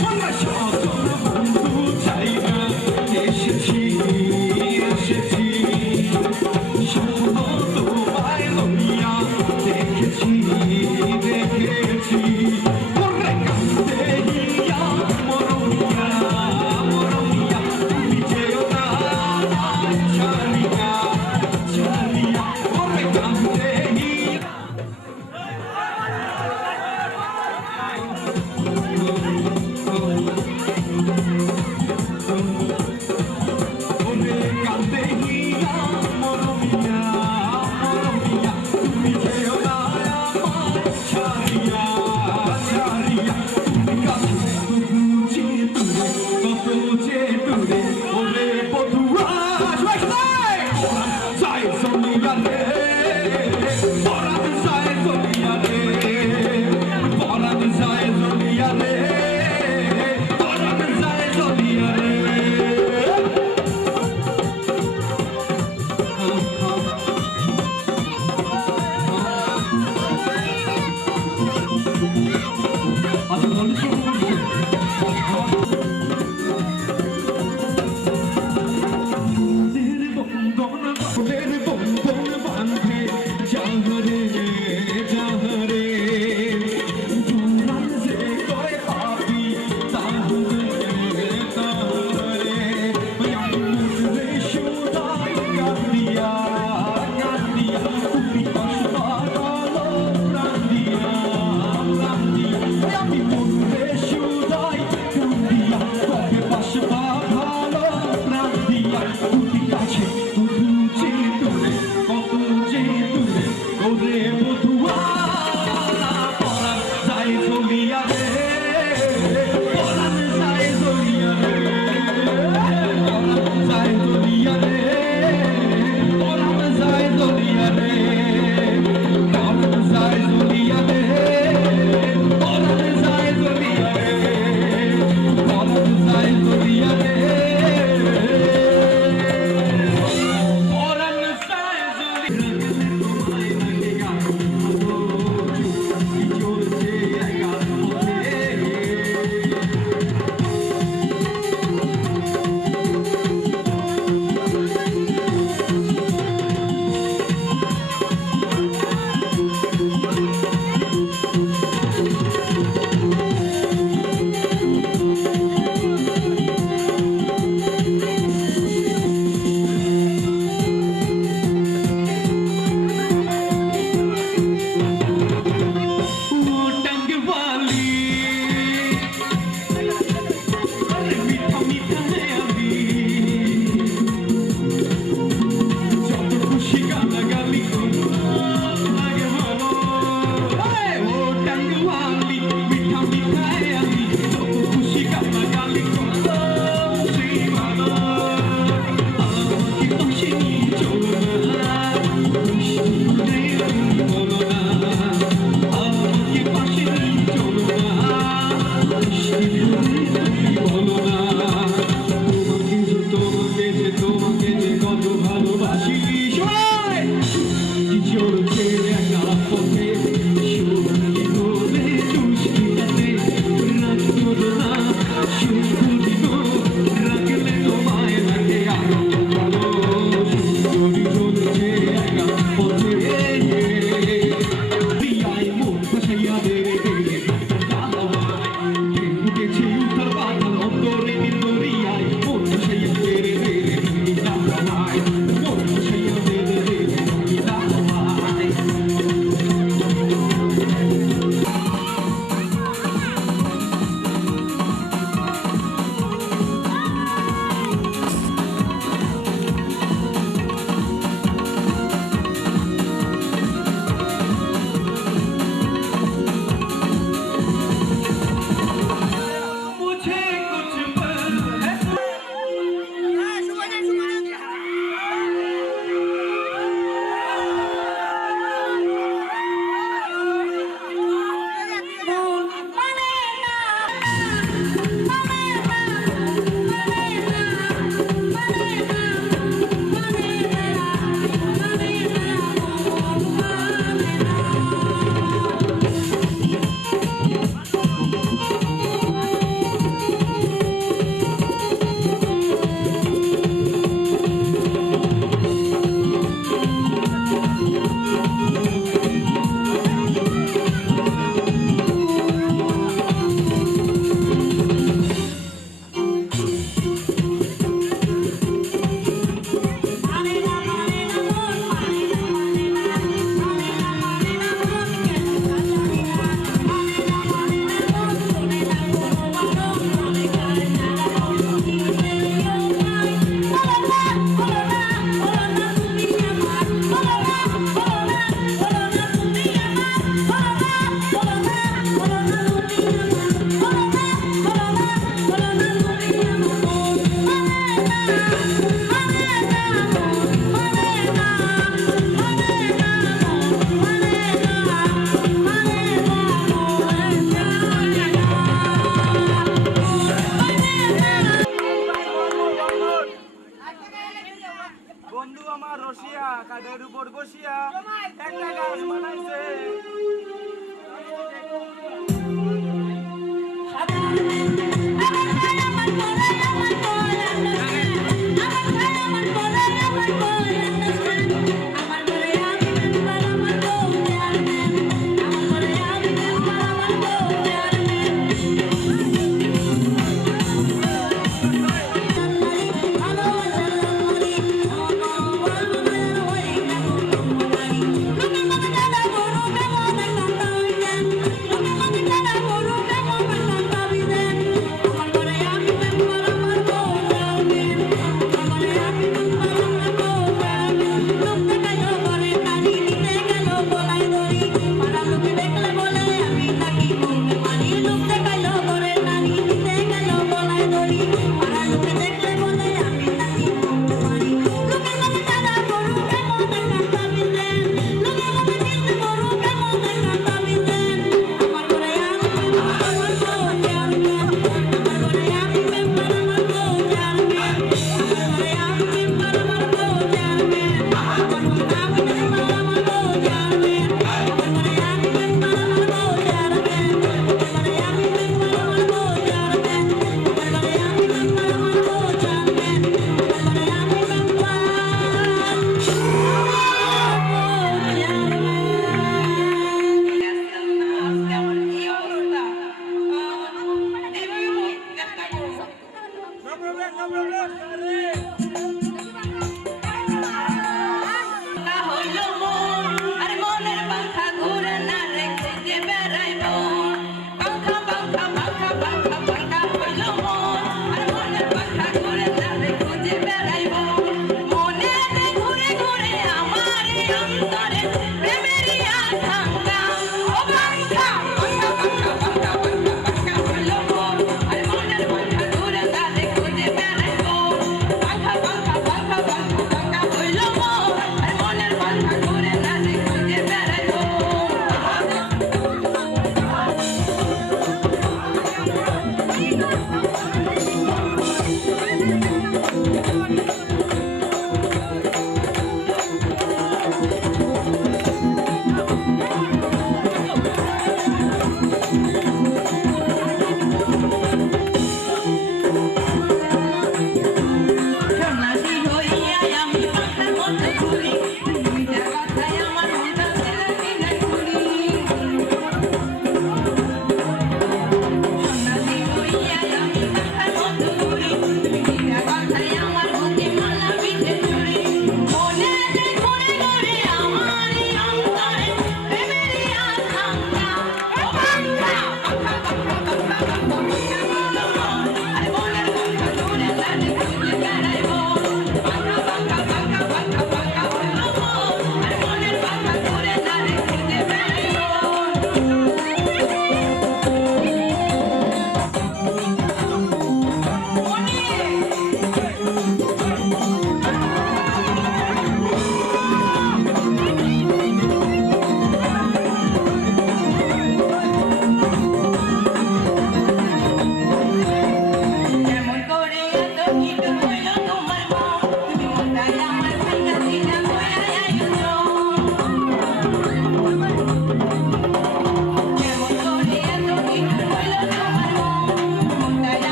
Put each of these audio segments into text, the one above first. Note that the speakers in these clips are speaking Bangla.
One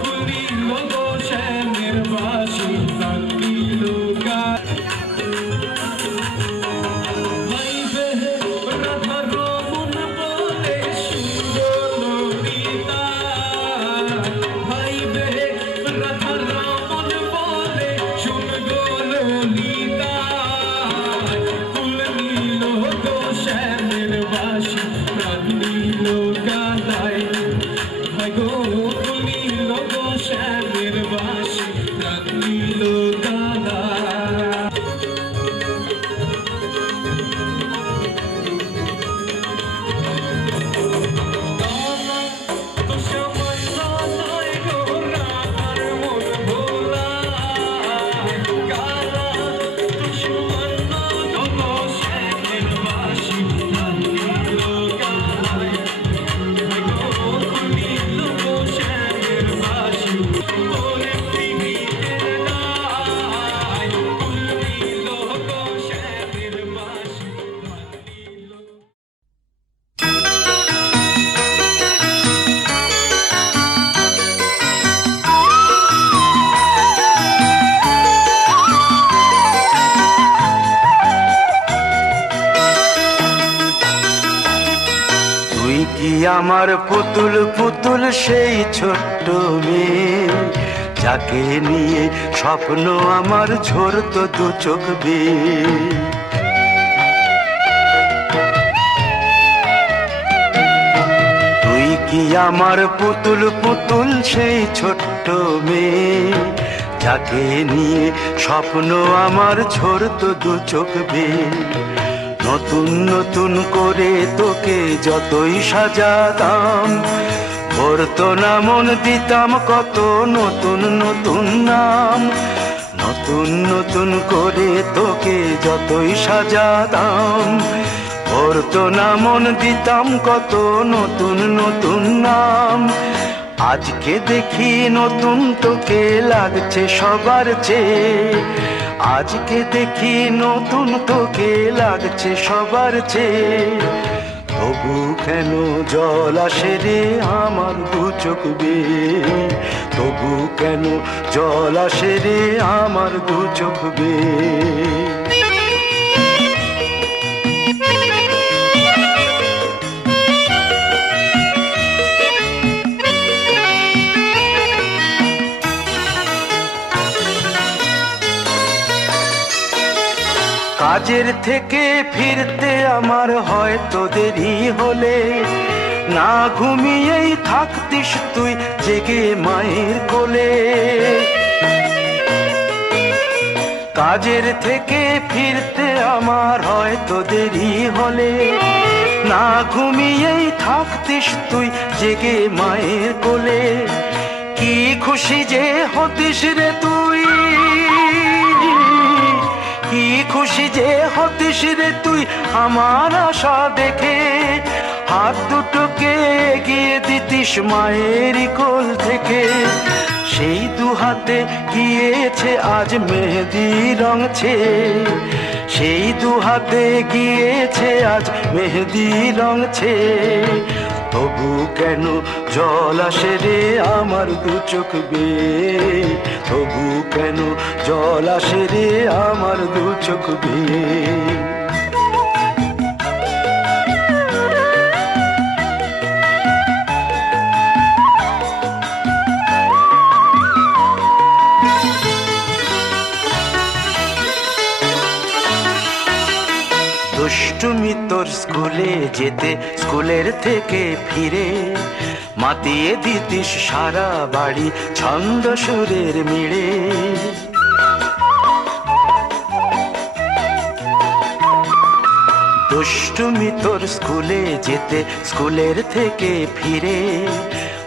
খুলিল গো শ্যামের বাঁশি প্রাণ দিল গায়। ভাইবে রাধা রমন বলে সুন্দর ললিতা, ভাইবে রাধা রমন বলে সুন্দর ললিতা, ফুল নিল গো শ্যামের বাঁশি প্রাণ দিল গায়। ভাই গো ফুল নিল গো শ্যামের বাঁশি প্রাণ দিল গায়। তো সামান্য নয় গো রাধার মন ভোলা, কালা তো সামান্য গো শ্যামের বাঁশি প্রাণ দিল গায়। ভাই গো খুলিল গো শ্যামের বাঁশি ওরে পৃথিবীর নাই, খুলিল গো শ্যামের বাঁশি প্রাণ দিল। তুই কি আমার পুতুল পুতুল সেই ছোট্ট মেয়ে, যাকে নিয়ে স্বপ্ন আমার ঝরতো দু চোখ বেয়ে। তুই কি আমার পুতুল পুতুল সেই ছোট্ট মেয়ে, যাকে নিয়ে স্বপ্ন আমার ঝরতো দু চোখ বেয়ে। নতুন নতুন করে তোকে যতই সাজাতাম, ভরতো না মন দিতাম কত নতুন নতুন নাম। নতুন নতুন করে তোকে যতই সাজাতাম, ভরতো না মন দিতাম কত নতুন নতুন নাম। আজকে দেখি নতুন তোকে লাগছে সবার চেয়ে, আজকে দেখি নতুন তোকে লাগছে সবার চেয়ে। তবু কেন জল আসে রে আমার দু চোখ বেয়ে, তবু কেন জল আসে রে আমার দু চোখ বেয়ে। কাজের থেকে ফিরতে আমার হয়তো দেরি হলে, না ঘুমিয়েই থাকতিস তুই জেগে মায়ের কোলে। কাজের থেকে ফিরতে আমার হয়তো দেরি হলে, না ঘুমিয়েই থাকতিস তুই জেগে মায়ের কোলে। কি খুশি যে হতিস রে তুই, কি খুশি যে হতিস রে তুই আমার আশা দেখে। হাত দুটোকে এগিয়ে দিতিস মায়ের কোল থেকে, সেই দু হাতে গিয়েছে আজ মেহেদি রং ছেয়ে। সেই দু হাতে গিয়েছে আজ মেহেদি রং ছেয়ে। তবু কেন জল আসে রে আমার দু চোখ বেয়ে, তবু কেন জল আসে রে আমার দু চোখ বেয়ে। দুষ্টুমি তোর স্কুলে যেতে, স্কুলের থেকে ফিরে মাতিয়ে দিতিস সারা বাড়ি ছন্দ সুরের মিড়ে। দুষ্টুমি তোর স্কুলে যেতে, স্কুলের থেকে ফিরে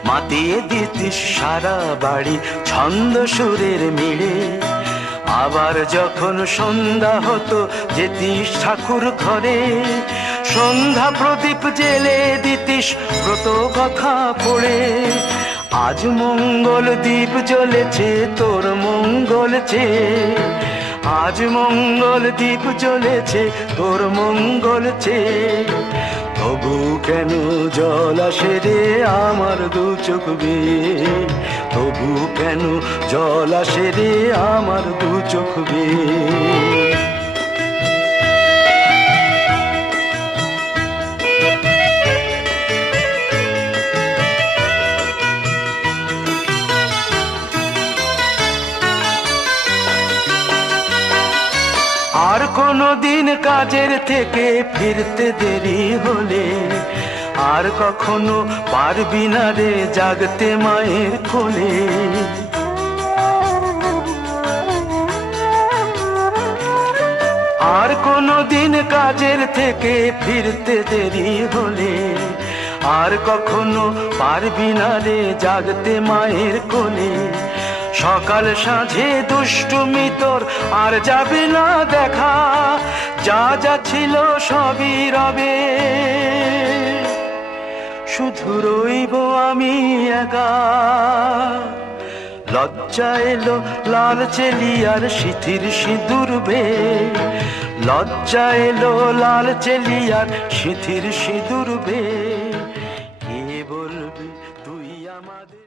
মাতিয়ে দিতিস সারা বাড়ি ছন্দ সুরের মিড়ে। আবার যখন সন্ধ্যা হতো যেতিস ঠাকুর ঘরে, সন্ধ্যা প্রদীপ জেলে দিতিস ব্রত কথা পড়ে। আজ মঙ্গল দ্বীপ জ্বলেছে তোর মঙ্গল চেয়ে, আজ মঙ্গল দ্বীপ জ্বলেছে তোর মঙ্গল চেয়ে। তবু কেন জল আসে রে আমার দু চোখ বেয়ে, কেন জল আসে রে আমার দু চোখ বেয়ে। আর কোনো দিন কাজের থেকে ফিরতে দেরি হলে আর কখনো পারবি না রে জাগতে মায়ের কোলে। আর কোনো দিন কাজের থেকে ফিরতে দেরি হলে আর কখনো পারবি না রে জাগতে মায়ের কোলে। সকাল সাঁঝে দুষ্টুমি তোর আর যাবে না দেখা, যা যা ছিল সবই রবে, শুধু রইব আমি একা। লজ্জা এলো লাল চেলিয়ার সিথির সিঁদুর বে, লজ্জা এলো লাল চেলিয়ার সিথির সিঁদুর বে। কে বলবি তুই আমাদের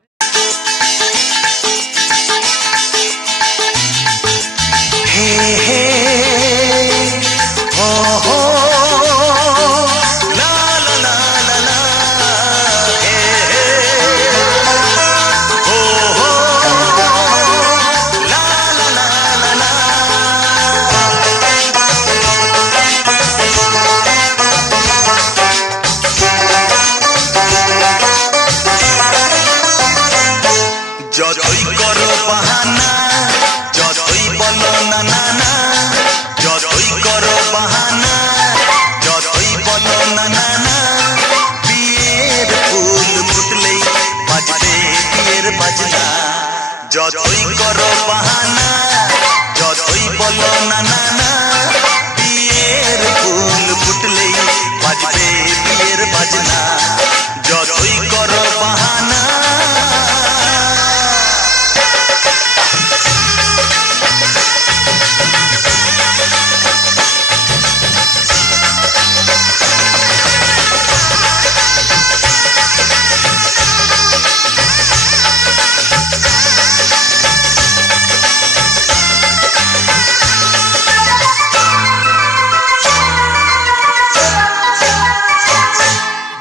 যতই করো বাহানা, যতই বলো না না না, যতই করো বাহানা, যতই বলো না না না, বিয়ের ফুল ফুটলেই বাজবে বিয়ের বাজনা। যতই করো বাহানা, যতই বলো না না না, বিয়ের ফুল ফুটলেই বাজবে বিয়ের বাজনা। যতই করো বাহানা,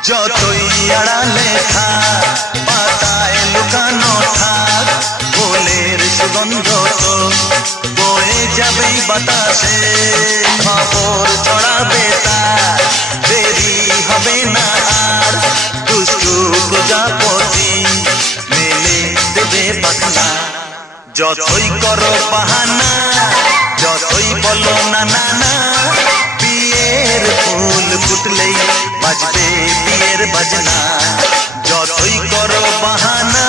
যতই আড়ালে থাক, পাতায় লুকানো থাক, ফুলের সুগন্ধ তো বয়ে যাবেই বাতাসে। খবর ছড়াবে তার, দেরি হবে না আর, দুষ্টু প্রজাপতি মেলে দেবে পাখনা। যতই করো বাহানা, যতই বলো না না না, বিয়ের ফুল ফুটলেই বাজবে বিয়ের বাজনা। যতই করো বাহানা,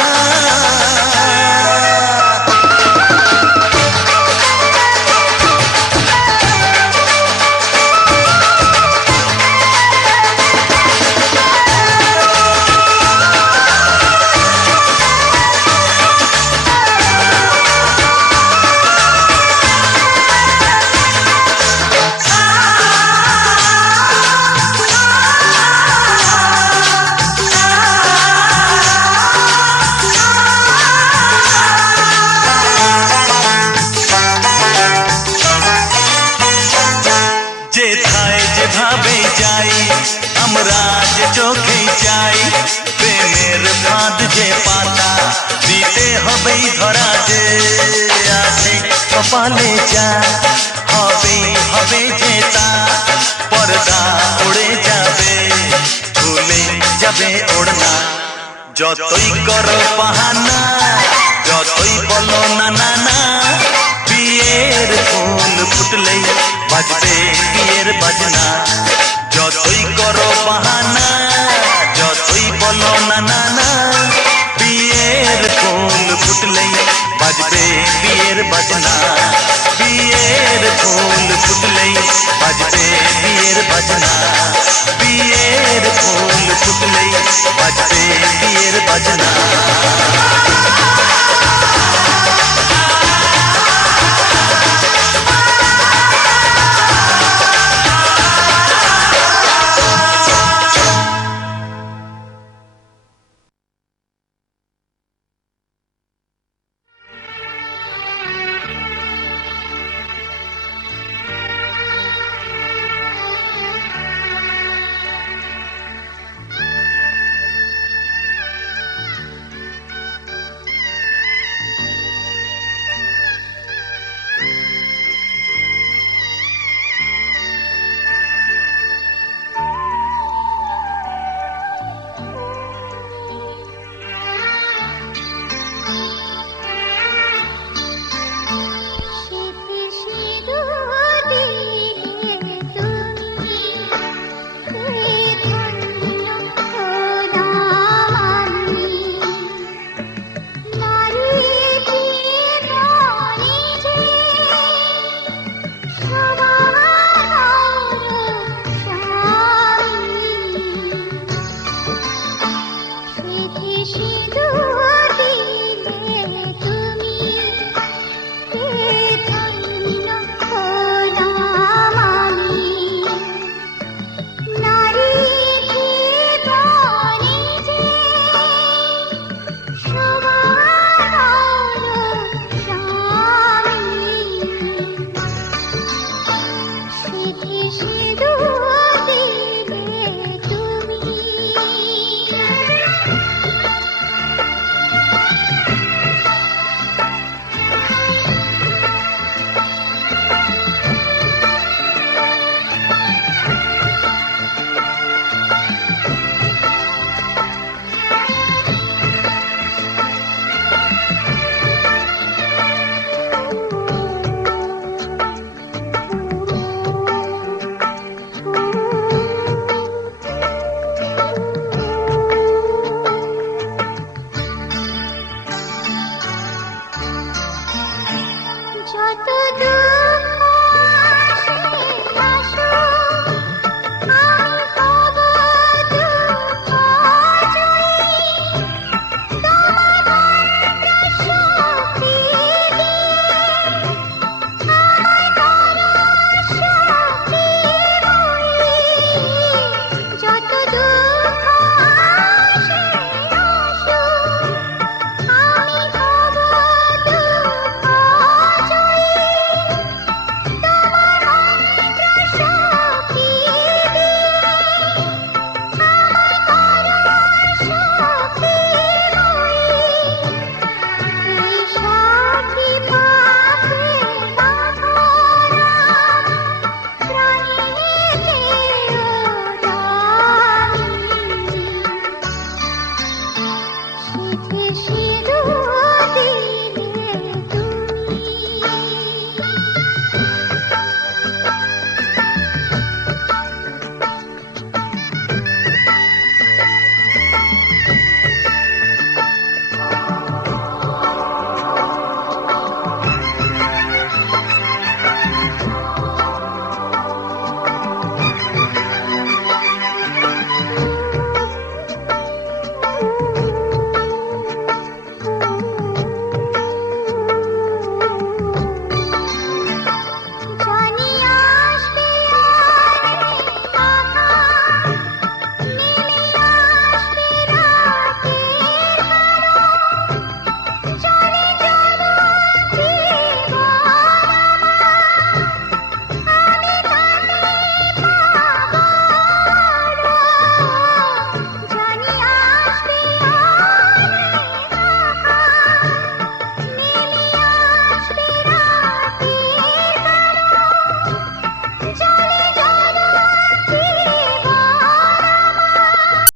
যেভাবে যাই আমরা যে চোখে চাই, প্রেমের ফাঁদ যে পাতা দিতে হবেই ধরা, যে আছে কপালে যা হবেই হবে যে তা, পর্দা উড়ে যাবে ভুলে যাবে ওড়না। যতই করো বাহানা, যতই বলো না না না, বিয়ের ফুল ফুটলেই বাজবে বিয়ের বাজনা। যতই করো বাহানা, যতই বলো না না না, বিয়ের ফুল ফুটলেই বাজবে বিয়ের বাজনা। বিয়ের ফুল ফুটলেই বাজবে বিয়ের বাজনা। বিয়ের ফুল ফুটলেই বাজবে বিয়ের বাজনা।